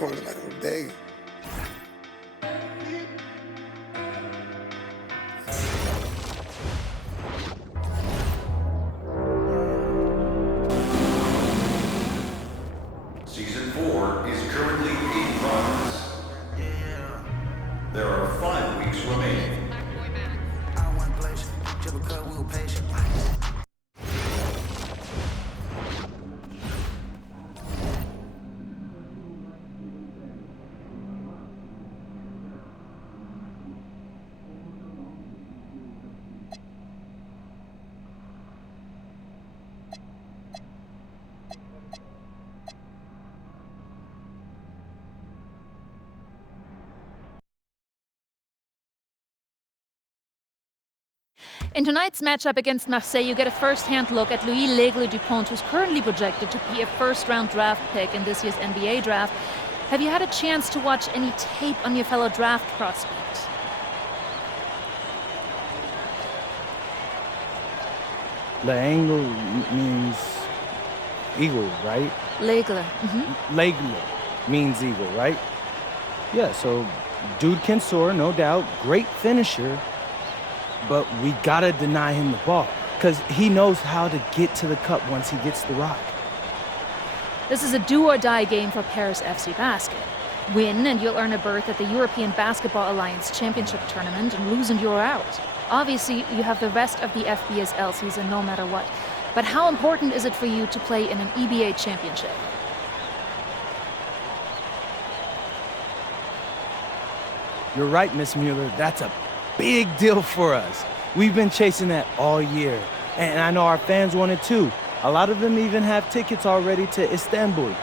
probably like a day. Season 4 is currently in progress. There are 5 weeks remaining. In tonight's matchup against Marseille, you get a first-hand look at Louis L'Aigle-Dupont, who's currently projected to be a first-round draft pick in this year's NBA draft. Have you had a chance to watch any tape on your fellow draft prospect? L'Aigle means eagle, right? L'Aigle. L'Aigle means eagle, right? Yeah, so dude can soar, no doubt. Great finisher. But we gotta deny him the ball, because he knows how to get to the cup once he gets the rock. This is a do-or-die game for Paris FC Basket. Win and you'll earn a berth at the European Basketball Alliance Championship Tournament, and lose and you're out. Obviously, you have the rest of the FBSL season no matter what. But how important is it for you to play in an EBA championship? You're right, Miss Mueller. That's a big deal for us. We've been chasing that all year, and I know our fans want it too. A lot of them even have tickets already to Istanbul.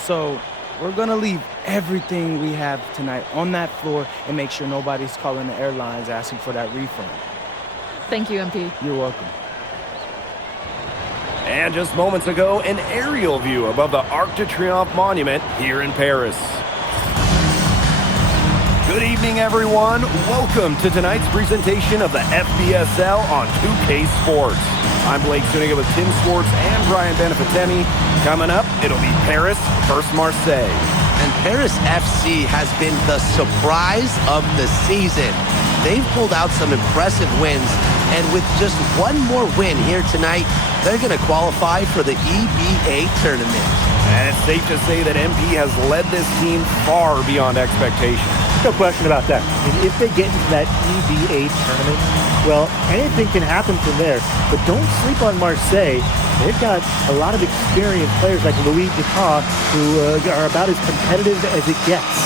So we're gonna leave everything we have tonight on that floor and make sure nobody's calling the airlines asking for that refund. Thank you, MP. You're welcome. And just moments ago, an aerial view above the Arc de Triomphe monument here in Paris. Good evening, everyone. Welcome to tonight's presentation of the FBSL on 2K Sports. I'm Blake Zuniga with Tim Swartz and Brian Benefitemi. Coming up, it'll be Paris versus Marseille. And Paris FC has been the surprise of the season. They've pulled out some impressive wins, and with just one more win here tonight, they're going to qualify for the EBA tournament. And it's safe to say that MP has led this team far beyond expectations. No question about that. I mean, if they get into that EBA tournament, well, anything can happen from there. But don't sleep on Marseille. They've got a lot of experienced players like Louis Dupont who are about as competitive as it gets.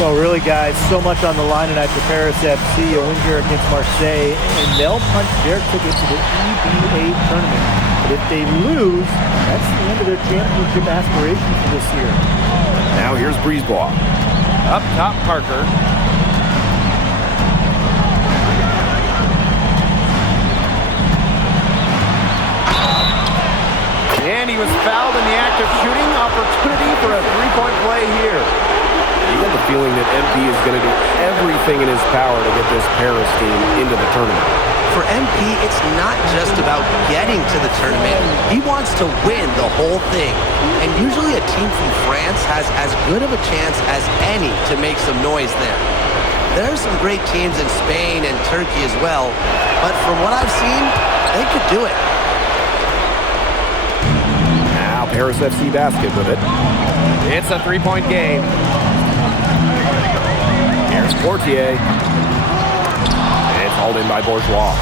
So really, guys, so much on the line tonight for Paris FC. A win here against Marseille, and they'll punch their ticket to the EBA tournament. But if they lose, that's the end of their championship aspirations for this year. Now here's Brisebois. Up top, Parker. And he was fouled in the act of shooting. Opportunity for a three-point play here. You get the feeling that MP is going to do everything in his power to get this Paris team into the tournament. For MP, it's not just about getting to the tournament. He wants to win the whole thing. And usually a team from France has as good of a chance as any to make some noise there. There are some great teams in Spain and Turkey as well, but from what I've seen, they could do it. Now Paris FC Basket with it. It's a three-point game. Here's Portier. It's hauled in by Bourgeois.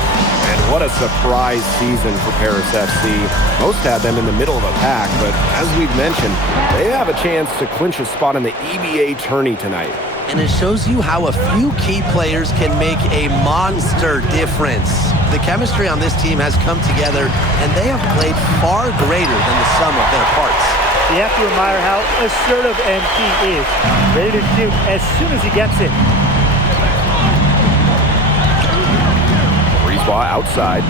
And what a surprise season for Paris FC. Most had them in the middle of a pack, but as we've mentioned, they have a chance to clinch a spot in the EBA tourney tonight. and it shows you how a few key players can make a monster difference. The chemistry on this team has come together, and they have played far greater than the sum of their parts. You have to admire how assertive MP is. Ready to shoot as soon as he gets it. Brisebois outside.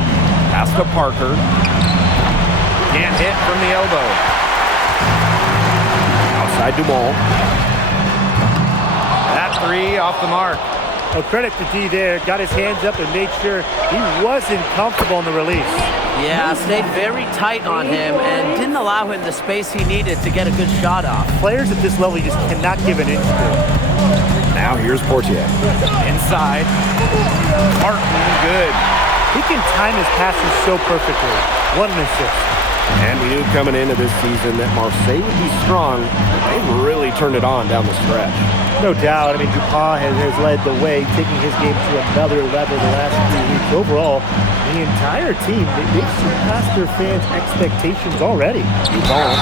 Pass to Parker. Can't hit from the elbow. Outside Dumont. That three off the mark. A credit to D there. Got his hands up and made sure he wasn't comfortable in the release. Yeah, stayed very tight on him and didn't allow him the space he needed to get a good shot off. Players at this level, you just cannot give an inch to. Now here's Portier. Inside. Martin, good. He can time his passes so perfectly. What an assist. And we knew coming into this season that Marseille would be strong. They've really turned it on down the stretch. No doubt. I mean, Dupont has led the way, taking his game to another level the last few weeks. Overall, the entire team, they've surpassed their fans' expectations already. Dupont.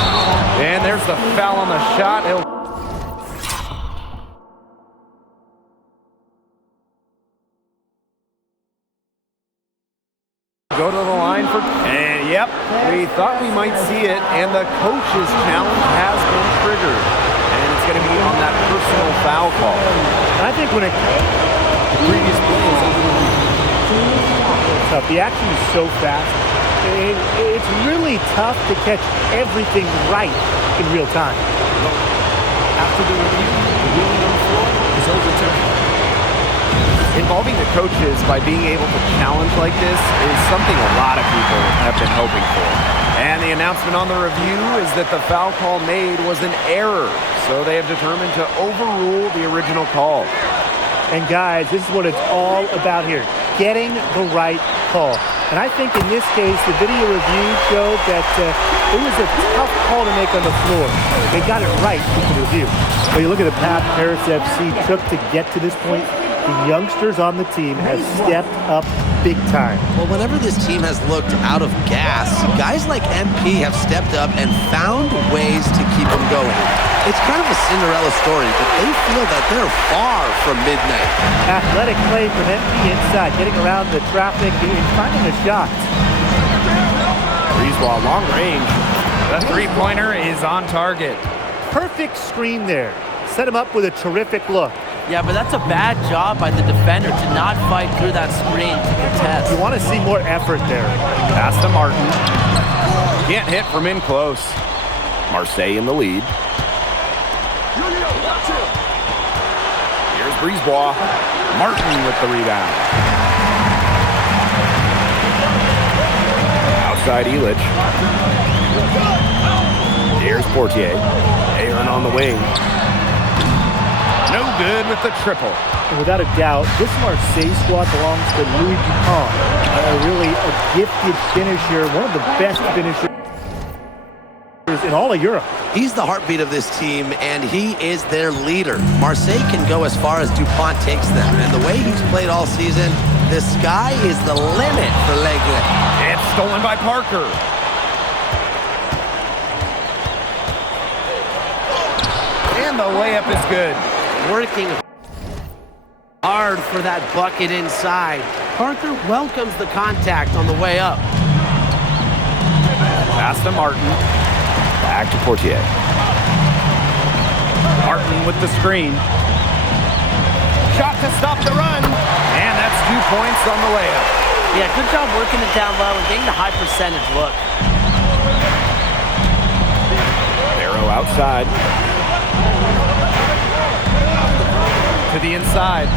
And there's the foul on the shot. Go to the line for, and yep, we thought we might see it, and the coach's challenge has been triggered, and it's going to be on that personal foul call. I think when it Previous plays, tough, the action is so fast. It's really tough to catch everything right in real time. after the review, the ruling on the floor is overturned. Involving the coaches by being able to challenge like this is something a lot of people have been hoping for. And the announcement on the review is that the foul call made was an error, so they have determined to overrule the original call. And guys, this is what it's all about here, getting the right call. And I think in this case, the video review showed that it was a tough call to make on the floor. They got it right with the review. Well, you look at the path Paris FC took to get to this point. The youngsters on the team have stepped up big time. Well, whenever this team has looked out of gas, guys like MP have stepped up and found ways to keep them going. It's kind of a Cinderella story, but they feel that they're far from midnight. Athletic play from MP inside, getting around the traffic and finding a shot. Brisebois, long range. The three-pointer is on target. Perfect screen there. Set him up with a terrific look. Yeah, but that's a bad job by the defender to not fight through that screen to contest. You want to see more effort there. Pass to Martin. Can't hit from in close. Marseille in the lead. Here's Brisebois. Martin with the rebound. Outside Illich. Here's Portier. Aaron on the wing. No good with the triple. And without a doubt, this Marseille squad belongs to Louis Dupont. Really a gifted finisher, one of the best finishers in all of Europe. He's the heartbeat of this team, and he is their leader. Marseille can go as far as Dupont takes them, and the way he's played all season, the sky is the limit for L'Aigle. It's stolen by Parker. And the layup is good. Working hard for that bucket inside. Parker welcomes the contact on the way up. Pass to Martin. Back to Portier. Martin with the screen. Shot to stop the run. And that's 2 points on the layup. Yeah, good job working it down low and getting the high percentage look. Barrow outside. To the inside.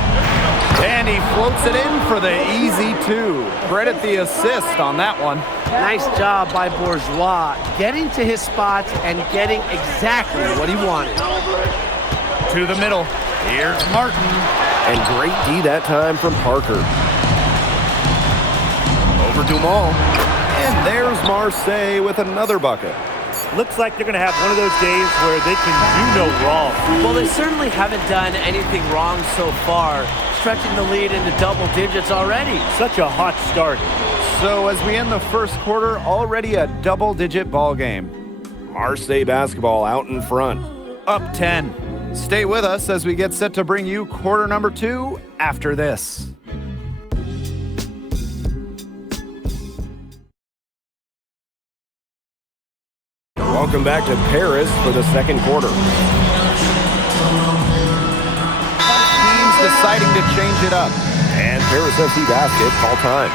And he floats it in for the easy two. Credit the assist on that one. Nice job by Bourgeois, getting to his spots and getting exactly what he wanted. To the middle. Here's Martin. And great D that time from Parker. Over Dumont. And there's Marseille with another bucket. Looks like they're going to have one of those days where they can do no wrong. Well, they certainly haven't done anything wrong so far, stretching the lead into double digits already. Such a hot start. So as we end the first quarter, already a double-digit ball game. Marseille basketball out in front. Up 10. Stay with us as we get set to bring you quarter number 2 after this. Welcome back to Paris for the second quarter. Teams deciding to change it up. And Paris FC basket, call time.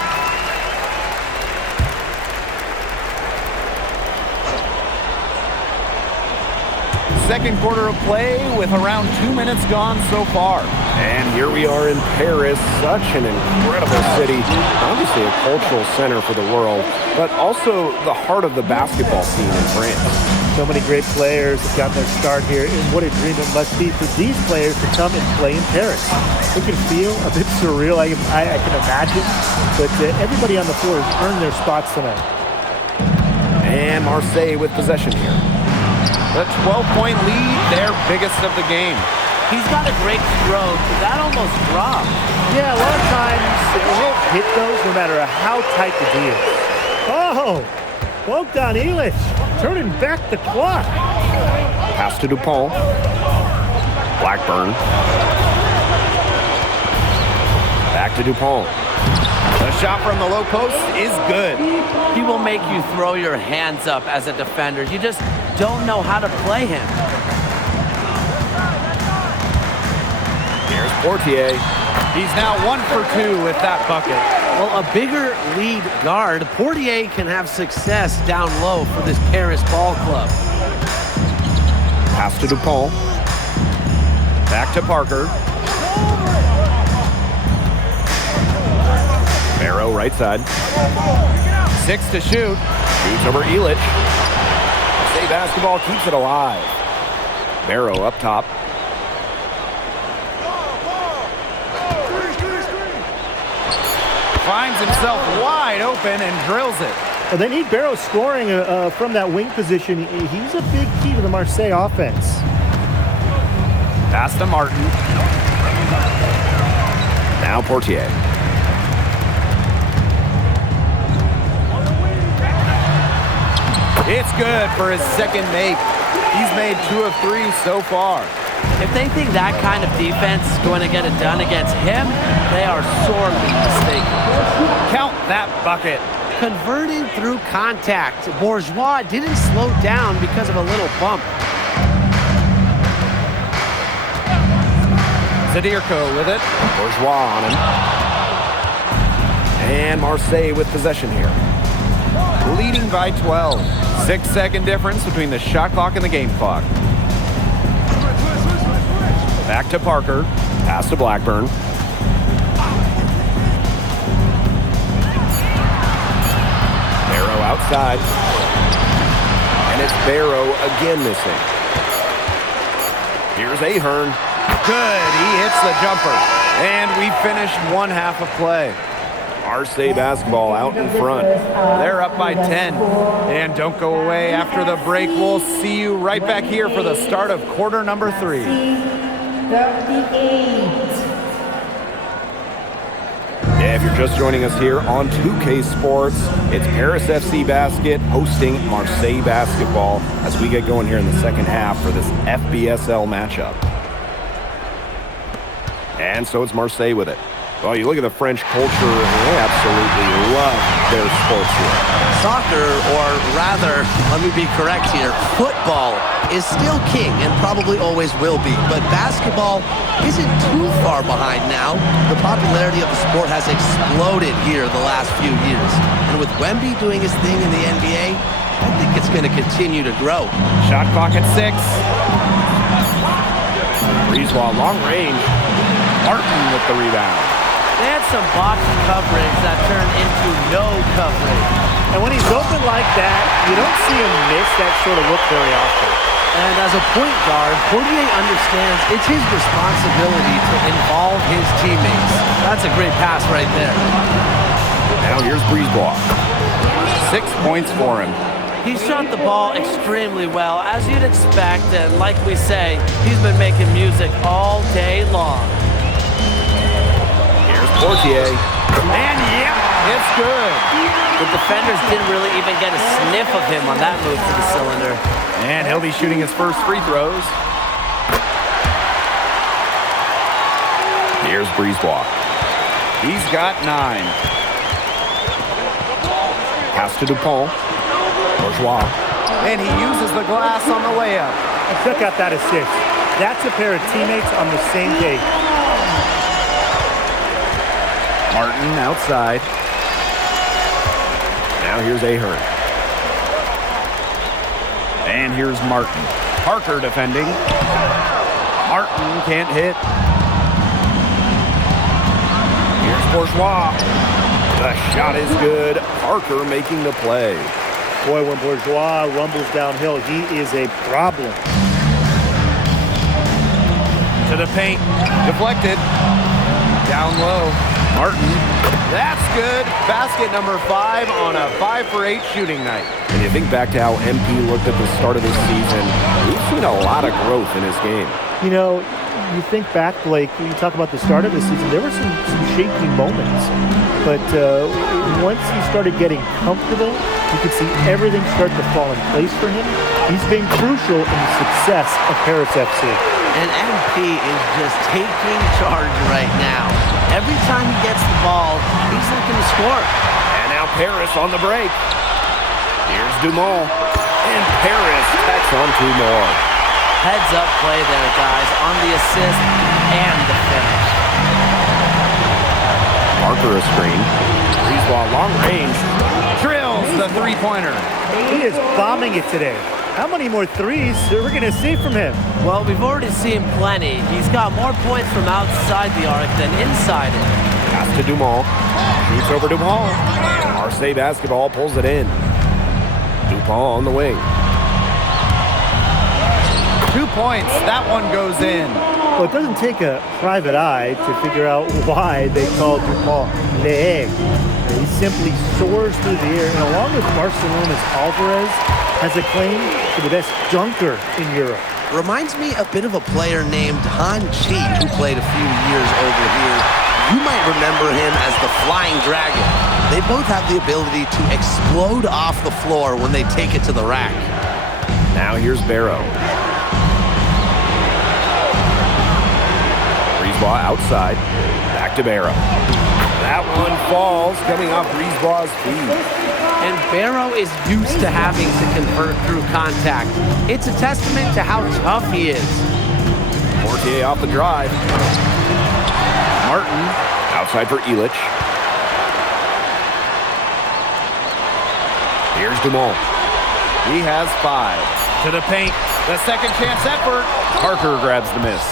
Second quarter of play with around 2 minutes gone so far. And here we are in Paris, such an incredible city. Obviously a cultural center for the world, but also the heart of the basketball scene in France. So many great players have gotten their start here, and what a dream it must be for these players to come and play in Paris. It can feel a bit surreal, I can imagine, but everybody on the floor has earned their spots tonight. And Marseille with possession here. The 12-point lead, their biggest of the game. He's got a great stroke, but that almost dropped. Yeah, a lot of times he'll hit those no matter how tight the D is. Oh, Bogdan Ilic turning back the clock. Pass to Dupont. Blackburn. Back to Dupont. The shot from the low post is good. He will make you throw your hands up as a defender. You just don't know how to play him. Here's Portier. He's now 1 for 2 with that bucket. Well, a bigger lead guard, Portier can have success down low for this Paris ball club. Pass to Dupont. Back to Parker. Barrow right side. 6 to shoot. Shoots over Ilic. Marseille basketball keeps it alive. Barrow up top. Finds himself wide open and drills it. Well, they need Barrow scoring from that wing position. He's a big key to the Marseille offense. Pass to Martin. Now Portier. It's good for his second make. He's made 2 of 3 so far. If they think that kind of defense is going to get it done against him, they are sorely mistaken. Count that bucket. Converting through contact. Bourgeois didn't slow down because of a little bump. Zadirko with it. Bourgeois on him. And Marseille with possession here. Leading by 12. 6-second difference between the shot clock and the game clock. Back to Parker. Pass to Blackburn. Barrow outside. And it's Barrow again missing. Here's Ahern. Good. He hits the jumper. And we finished 1 half of play. Marseille basketball out in front. They're up by 10. And don't go away after the break. We'll see you right back here for the start of quarter number 3. 38. Yeah, if you're just joining us here on 2K Sports, it's Paris FC Basket hosting Marseille basketball as we get going here in the second half for this FBSL matchup. And so it's Marseille with it. Well, you look at the French culture, and they absolutely love their sports here. Soccer, or rather, let me be correct here, football is still king and probably always will be. But basketball isn't too far behind now. The popularity of the sport has exploded here the last few years. And with Wemby doing his thing in the NBA, I think it's going to continue to grow. Shot clock at 6. Breezewall, long range. Martin with the rebound. They had some box coverage that turned into no coverage. And when he's open like that, you don't see him miss that sort of look very often. And as a point guard, Portier understands it's his responsibility to involve his teammates. That's a great pass right there. Now here's Breezewall. 6 points for him. He shot the ball extremely well, as you'd expect, and like we say, he's been making music all day long. Portier. And yeah, it's good. The defenders didn't really even get a sniff of him on that move to the cylinder. And he'll be shooting his first free throws. Here's Brisebois. He's got 9. Pass to Dupont. Bourgeois. And he uses the glass on the layup. Check out that assist. That's a pair of teammates on the same page. Martin outside. Now here's Ahern. And here's Martin. Parker defending. Martin can't hit. Here's Bourgeois. The shot is good. Parker making the play. Boy, when Bourgeois rumbles downhill, he is a problem. To the paint. Deflected. Down low. Martin. That's good. Basket number 5 on a 5 for 8 shooting night. And you think back to how MP looked at the start of this season, we've seen a lot of growth in his game. You know, you think back, Blake, when you talk about the start of the season, there were some shaky moments. But once he started getting comfortable, you could see everything start to fall in place for him. He's been crucial in the success of Paris FC. And MP is just taking charge right now. Every time he gets the ball, he's looking to score. And now Paris on the break. Here's Dumont. And Paris tacks on 2 more. Heads up play there, guys, on the assist and the finish. Parker a screen. Brisebois long range. Drills the 3-pointer. He is bombing it today. How many more threes are we going to see from him? Well, we've already seen plenty. He's got more points from outside the arc than inside it. Pass to Dumont. Shoots over Dupont. Marseille basketball pulls it in. Dupont on the wing. 2 points. That one goes in. Well, it doesn't take a private eye to figure out why they call Dupont Le Egg. He simply soars through the air, and along with Barcelona's Alvarez, has a claim to the best dunker in Europe. Reminds me a bit of a player named Han Chi, who played a few years over here. You might remember him as the Flying Dragon. They both have the ability to explode off the floor when they take it to the rack. Now here's Barrow. Brisebois outside. Back to Barrow. That one falls, coming off Brisebois' feet. And Barrow is used to having to convert through contact. It's a testament to how tough he is. Portier off the drive. Martin outside for Illich. Here's Dumont. He has 5. To the paint. The second chance effort. Parker grabs the miss.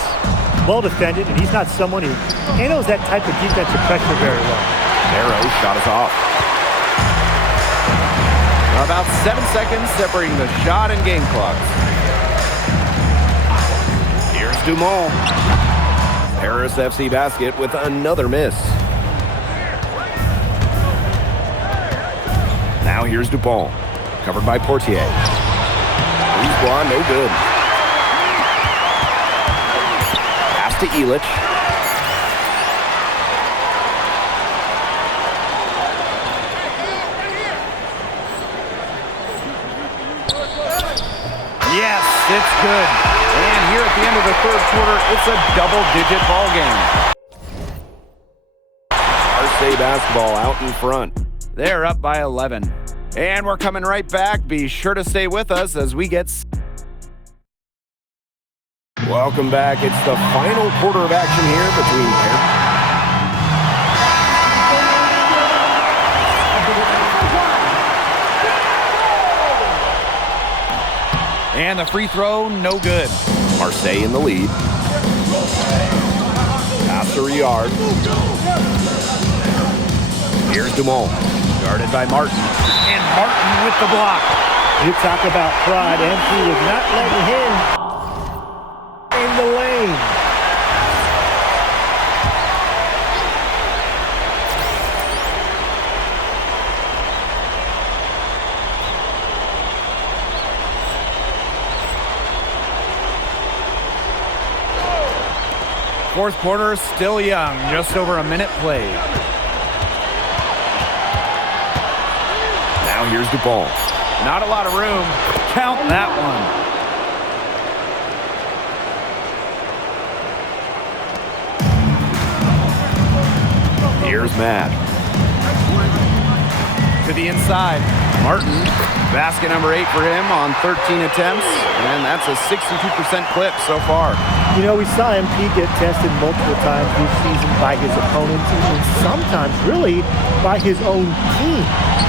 Well defended, and he's not someone who handles that type of defensive pressure very well. Barrow shot is off. About 7 seconds separating the shot and game clocks. Here's Dumont. Paris FC basket with another miss. Now here's Dupont. Covered by Portier. Brisebois, no good. Pass to Illich. Yes, it's good. And here at the end of the 3rd quarter, it's a double-digit ball game. Marseille basketball out in front. They're up by 11. And we're coming right back. Be sure to stay with us as we get... Welcome back. It's the final quarter of action here between... And the free throw, no good. Marseille in the lead. Pass to Riyard. Here's Dumont. Guarded by Martin. And Martin with the block. You talk about pride, and he was not letting him in the lane. Fourth quarter, still young, just over a minute played. Now here's Dupont. Not a lot of room. Count that one. Here's Matt. To the inside. Martin. Basket number 8 for him on 13 attempts. And that's a 62% clip so far. You know, we saw MP get tested multiple times this season by his opponents and sometimes really by his own team.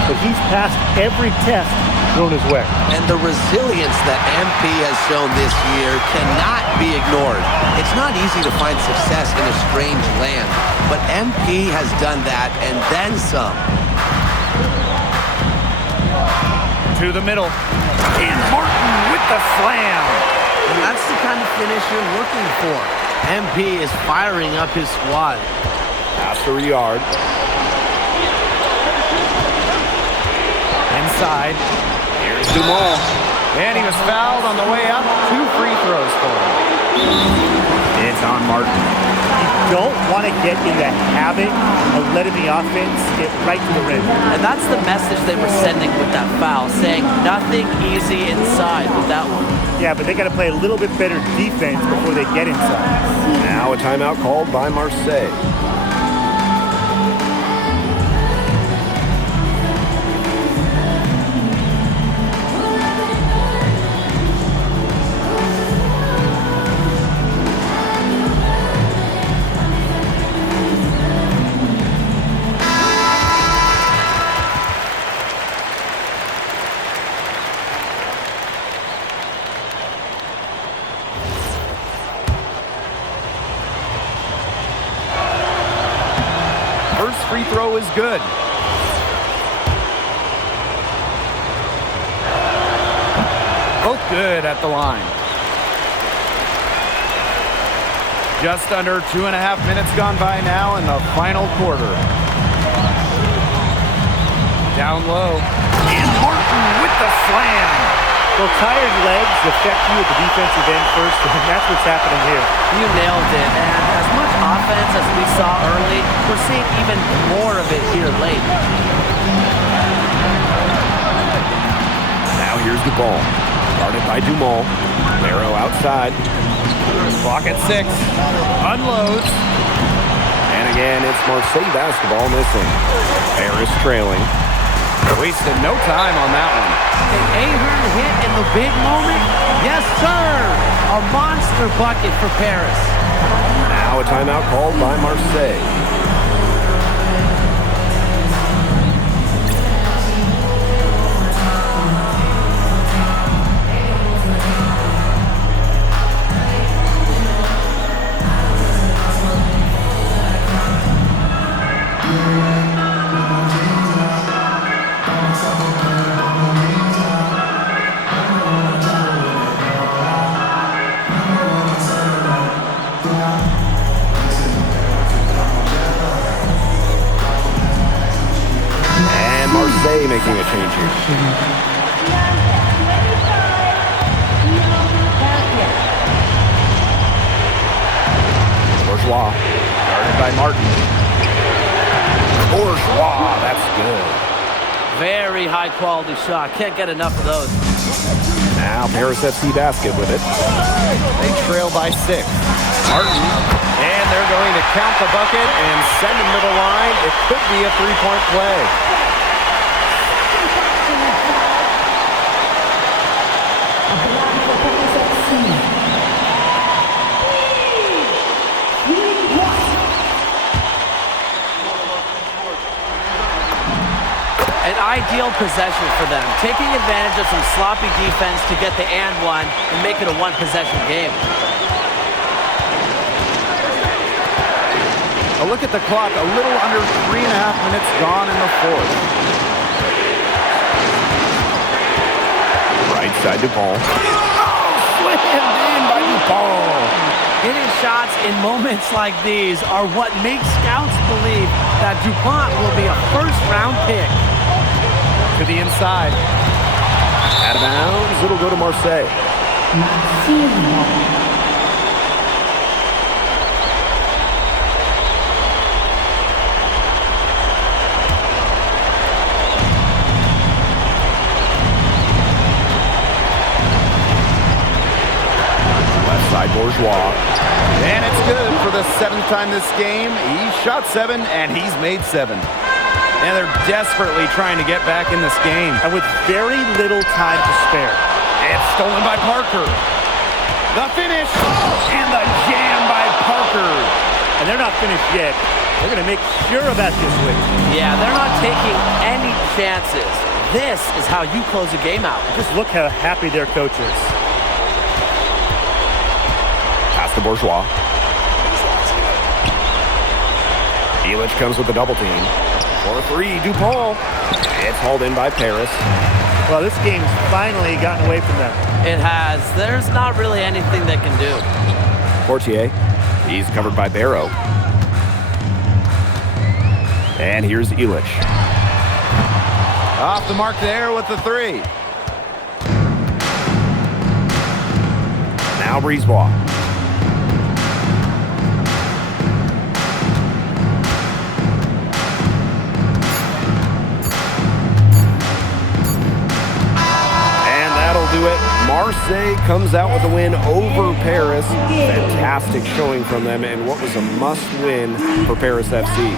But he's passed every test thrown his way. And the resilience that MP has shown this year cannot be ignored. It's not easy to find success in a strange land, but MP has done that and then some. To the middle. And Martin with the slam. And that's the kind of finish you're looking for. MP is firing up his squad. Pass for a yard. Inside. Here's Dumont. And he was fouled on the way up. 2 free throws for him. It's on Martin. You don't want to get in the habit of letting the offense get right to the rim. And that's the message they were sending with that foul, saying nothing easy inside with that one. Yeah, but they got to play a little bit better defense before they get inside. Now a timeout called by Marseille. Free throw is good. Both good at the line. Just under 2.5 minutes gone by now in the final quarter. Down low. And Martin with the slam. Well, tired legs affect you at the defensive end first, and that's what's happening here. You nailed it, and as much offense as we saw early, we're seeing even more of it here late. Now here's the ball. Guarded by Dumont. Barrow outside. Clock at 6. Unloads. And again, it's Marseille basketball missing. Paris trailing. Wasted no time on that one. An Ahern hit in the big moment? Yes, sir! A monster bucket for Paris. Now a timeout called by Marseille. Marseille making a change here. Bourgeois, guarded by Martin. Bourgeois, that's good. Very high quality shot. Can't get enough of those. Now Paris FC basket with it. They trail by 6. Martin, and they're going to count the bucket and send him to the line. It could be a 3-point play. An ideal possession for them, taking advantage of some sloppy defense to get the and one and make it a one-possession game. A look at the clock, a little under 3.5 minutes gone in the fourth. Right side DuPont. Oh, slammed in by DuPont. Hitting shots in moments like these are what makes scouts believe that DuPont will be a first-round pick. To the inside. Out of bounds, it'll go to Marseille. Left side, Bourgeois. And it's good for the 7th time this game. He shot 7, and he's made 7. And they're desperately trying to get back in this game. And with very little time to spare. It's stolen by Parker. The finish, and the jam by Parker. And they're not finished yet. They're going to make sure of that this week. Yeah, they're not taking any chances. This is how you close a game out. Just look how happy their coach is. Pass to Bourgeois. Elich comes with the double team. For 3, DuPont. It's hauled in by Paris. Well, this game's finally gotten away from them. It has. There's not really anything they can do. Portier. He's covered by Barrow. And here's Elich. Off the mark there with the 3. Now Brisebois. Do it. Marseille comes out with a win over Paris. Fantastic showing from them, and what was a must-win for Paris FC.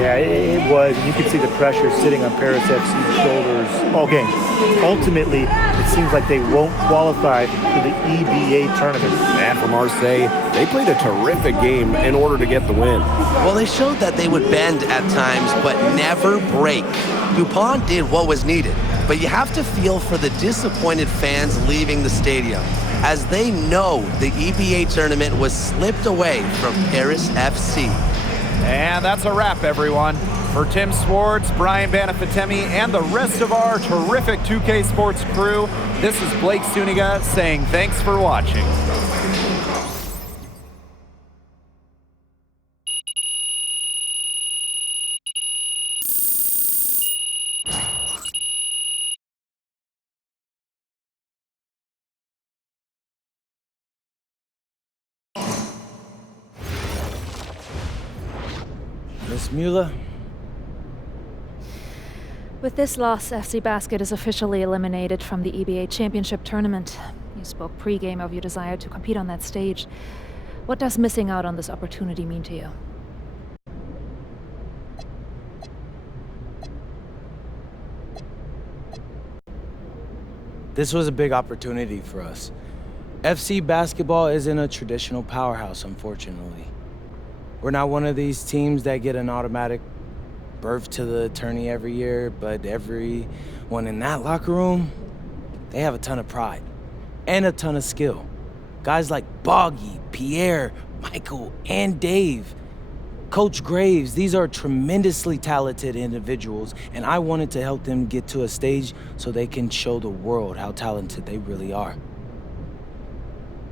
Yeah, it was. You could see the pressure sitting on Paris FC's shoulders all game. Ultimately, it seems like they won't qualify for the EBA tournament. And for Marseille, they played a terrific game in order to get the win. Well, they showed that they would bend at times, but never break. DuPont did what was needed, but you have to feel for the disappointed fans leaving the stadium, as they know the EBA tournament was slipped away from Paris FC. And that's a wrap, everyone. For Tim Swartz, Brian Banafitemi, and the rest of our terrific 2K Sports crew, this is Blake Suniga saying thanks for watching. Miss Mueller? With this loss, FC Basket is officially eliminated from the EBA Championship Tournament. You spoke pre-game of your desire to compete on that stage. What does missing out on this opportunity mean to you? This was a big opportunity for us. FC Basketball isn't a traditional powerhouse, unfortunately. We're not one of these teams that get an automatic berth to the tourney every year, but everyone in that locker room, they have a ton of pride and a ton of skill. Guys like Boggy, Pierre, Michael, and Dave. Coach Graves, these are tremendously talented individuals, and I wanted to help them get to a stage so they can show the world how talented they really are.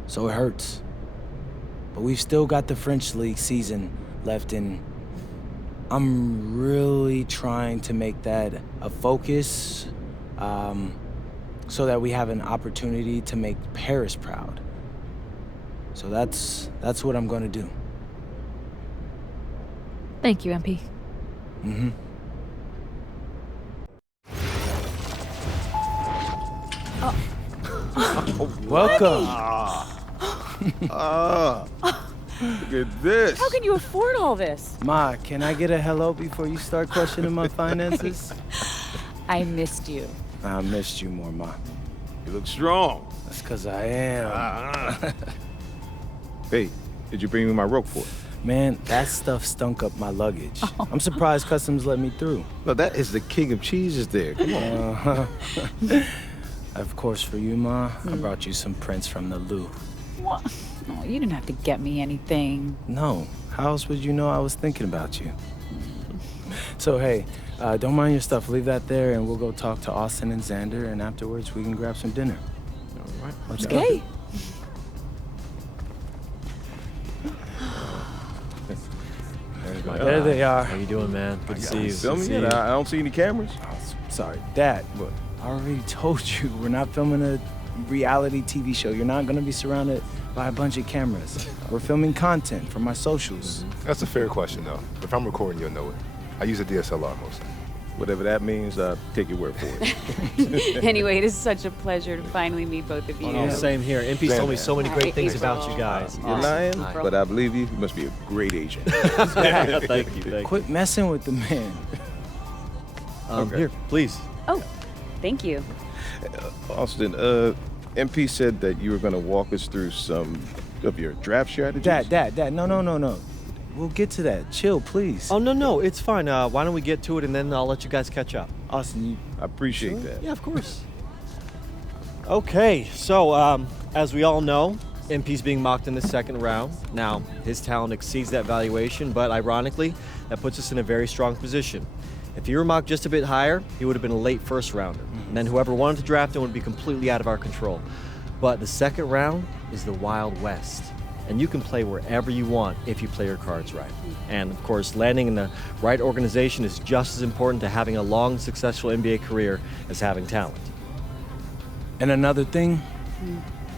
So it hurts. But we've still got the French League season left, and I'm really trying to make that a focus so that we have an opportunity to make Paris proud. So that's what I'm going to do. Thank you, MP. Mm-hmm. Welcome. Look at this. How can you afford all this? Ma, can I get a hello before you start questioning my finances? I missed you. I missed you more, Ma. You look strong. That's because I am. Hey, did you bring me my rope for it? Man, that stuff stunk up my luggage. I'm surprised customs let me through. No, that is the king of cheeses there. Come on. Of course, for you, Ma, I brought you some prints from the Louvre. What? Oh, you didn't have to get me anything. No, how else would you know I was thinking about you? So, hey, don't mind your stuff. Leave that there, and we'll go talk to Austin and Xander, and afterwards we can grab some dinner. All right. Let's Okay. go. There they are. How you doing, man? Good to see you. Film Good to me? see you. I don't see any cameras. Oh, sorry, Dad. What? I already told you, we're not filming a reality TV show. You're not gonna be surrounded by a bunch of cameras. We're filming content for my socials. That's a fair question, though. If I'm recording, you'll know it. I use a DSLR mostly. Whatever that means, take your word for it. Anyway, it is such a pleasure to finally meet both of you. Oh, same here. MP's told me so many great things about you guys. You're lying, but I believe you. You must be a great agent. Thank you. Quit messing with the man. Here, please. Oh, thank you. Austin, MP said that you were going to walk us through some of your draft strategies. Dad, no. We'll get to that. Chill, please. Oh, no, it's fine. Why don't we get to it, and then I'll let you guys catch up. Austin, I appreciate that. Yeah, of course. Okay, so as we all know, MP's being mocked in the second round. Now, his talent exceeds that valuation, but ironically, that puts us in a very strong position. If he were mocked just a bit higher, he would have been a late first rounder. And then whoever wanted to draft him would be completely out of our control. But the second round is the Wild West. And you can play wherever you want if you play your cards right. And of course, landing in the right organization is just as important to having a long, successful NBA career as having talent. And another thing,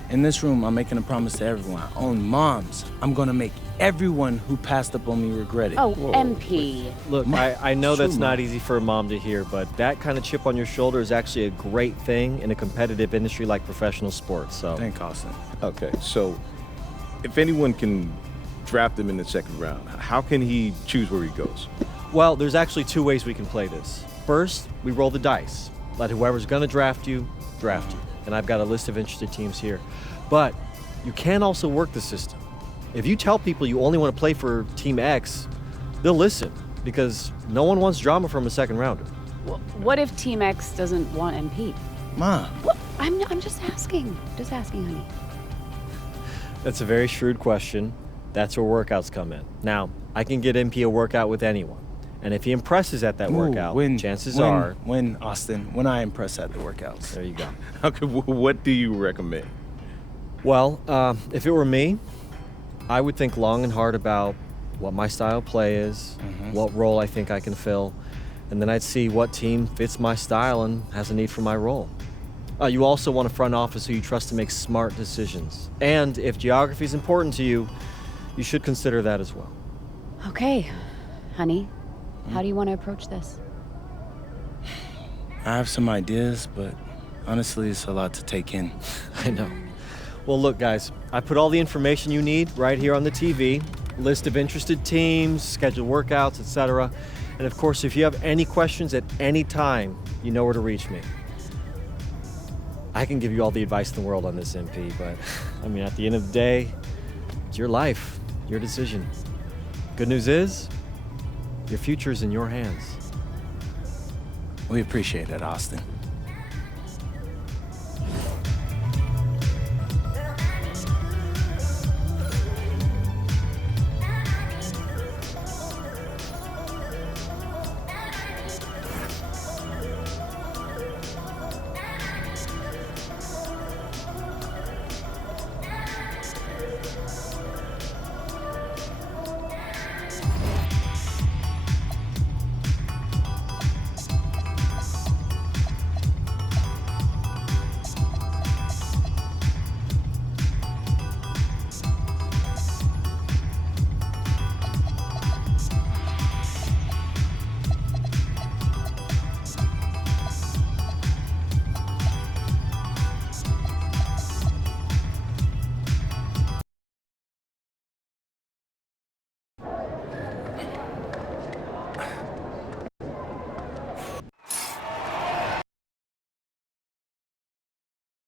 in this room, I'm making a promise to everyone. I own moms. I'm gonna make everyone who passed up on me regret it. Oh, MP. Look, I know True, that's not Mom. easy for a mom to hear, but that kind of chip on your shoulder is actually a great thing in a competitive industry like professional sports. So, Thank Austin. Okay, so if anyone can draft him in the second round, how can he choose where he goes? well, there's actually two ways we can play this. First, we roll the dice. Let whoever's going to draft you. And I've got a list of interested teams here. But you can also work the system. If you tell people you only want to play for Team X, they'll listen because no one wants drama from a second rounder. What if Team X doesn't want MP? Mom. What? I'm just asking. Just asking, honey. That's a very shrewd question. That's where workouts come in. Now, I can get MP a workout with anyone. And if he impresses at that workout, chances are... When, Austin, when I impress at the workouts. There you go. Okay, what do you recommend? Well, if it were me, I would think long and hard about what my style of play is, what role I think I can fill, and then I'd see what team fits my style and has a need for my role. You also want a front office who you trust to make smart decisions. And if geography is important to you, you should consider that as well. Okay, honey. How do you want to approach this? I have some ideas, but honestly, it's a lot to take in. I know. Well, look, guys, I put all the information you need right here on the TV. List of interested teams, scheduled workouts, etc. And of course, if you have any questions at any time, you know where to reach me. I can give you all the advice in the world on this, MP, but I mean, at the end of the day, it's your life, your decision. Good news is, your future is in your hands. We appreciate it, Austin.